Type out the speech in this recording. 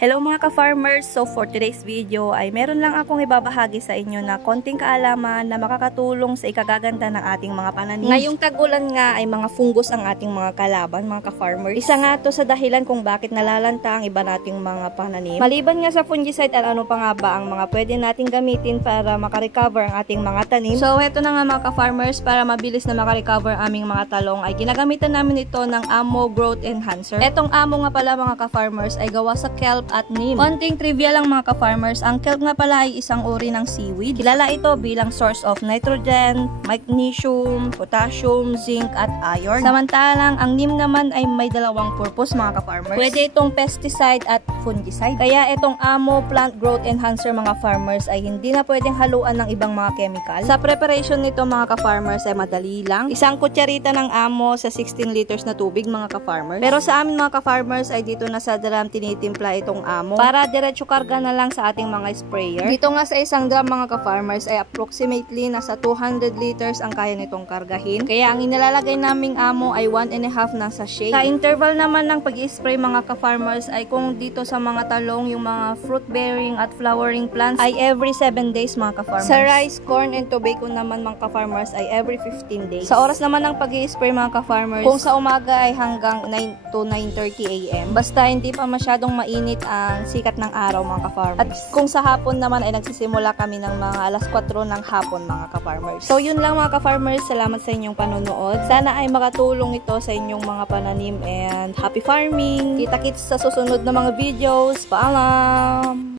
Hello mga ka-farmers! So for today's video ay meron lang akong ibabahagi sa inyo na konting kaalaman na makakatulong sa ikagaganda ng ating mga pananim. Ngayong tag-ulan nga ay mga fungus ang ating mga kalaban mga ka-farmers. Isa nga to sa dahilan kung bakit nalalanta ang iba nating mga pananim. Maliban nga sa fungicide at ano pa nga ba ang mga pwede nating gamitin para makarecover ang ating mga tanim. So eto na nga mga ka-farmers, para mabilis na makarecover ang aming mga talong ay ginagamitan namin ito ng Amo Growth Enhancer. Etong Amo nga pala mga ka-farmers ay gawa sa kelp at neem. Konting trivia lang mga ka-farmers, ang kelp nga pala ay isang uri ng seaweed. Kilala ito bilang source of nitrogen, magnesium, potassium, zinc at iron. Samantalang ang neem naman ay may dalawang purpose mga ka-farmers. Pwede itong pesticide at fungicide. Kaya itong Amo Plant Growth Enhancer mga farmers ay hindi na pwedeng haluan ng ibang mga chemical. Sa preparation nito mga ka-farmers ay madali lang. Isang kutsarita ng Amo sa 16 liters na tubig mga ka-farmers. Pero sa amin mga ka-farmers ay dito na sa drum tinitimpla itong Amo para diretso karga na lang sa ating mga sprayer. Dito nga sa isang drum mga ka-farmers ay approximately nasa 200 liters ang kaya nitong kargahin. Kaya ang inilalagay naming Amo ay 1.5 na sachet. Sa interval naman ng pag-i-spray mga ka-farmers ay kung dito sa mga talong yung mga fruit bearing at flowering plants ay every 7 days mga ka-farmers. Sa rice, corn and tobacco naman mga ka-farmers ay every 15 days. Sa oras naman ng pag-i-spray mga ka-farmers, kung sa umaga ay hanggang 9 to 9:30 AM. Basta hindi pa masyadong mainit ang sikat ng araw mga ka-farmers. At kung sa hapon naman ay nagsisimula kami ng mga alas 4 ng hapon mga ka-farmers. So yun lang mga ka-farmers, salamat sa inyong panonood. Sana ay makatulong ito sa inyong mga pananim and happy farming. Kita-kits sa susunod na mga videos. Paalam!